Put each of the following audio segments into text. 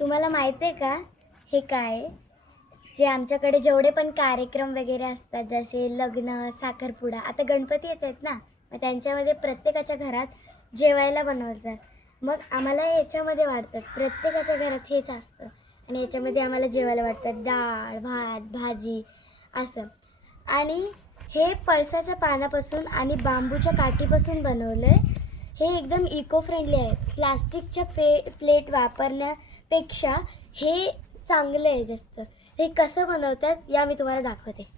तुम्हाला माहिती आहे का हे काय आहे? जे आमच्याकडे जेवढे पण कार्यक्रम वगैरे असतात जसे लग्न, साखरपुडा, आता गणपती येत आहेत ना, मग त्यांच्यामध्ये प्रत्येकाच्या घरात जेवायला बनवतात. मग आम्हाला याच्यामध्ये वाढतात, प्रत्येकाच्या घरात हेच असतं आणि याच्यामध्ये आम्हाला जेवायला वाटतात डाळ, भात, भाजी असं. आणि हे पळसाच्या पानापासून आणि बांबूच्या काठीपासून बनवलं आहे. हे एकदम इको फ्रेंडली आहे. प्लास्टिकच्या प्लेट वापरण्यापेक्षा हे चांगलं आहे जास्त. हे कसं बनवतात या मी तुम्हाला दाखवते.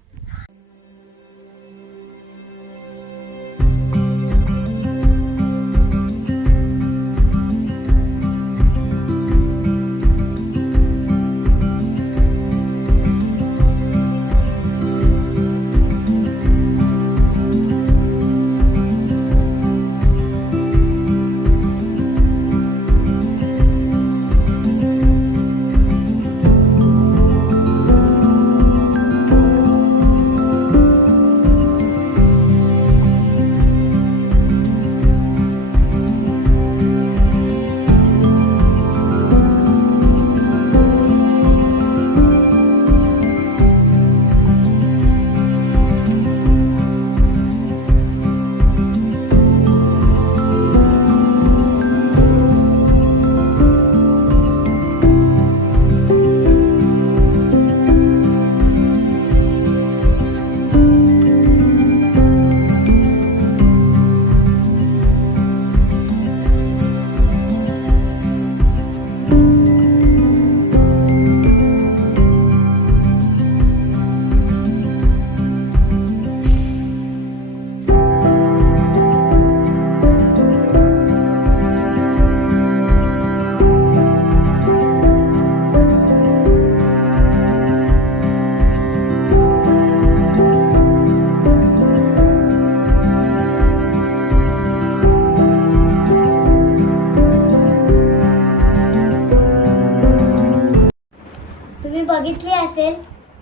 तुम्ही बघितली असेल,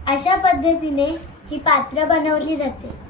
अशा पद्धतीने ही पात्र बनवली जाते.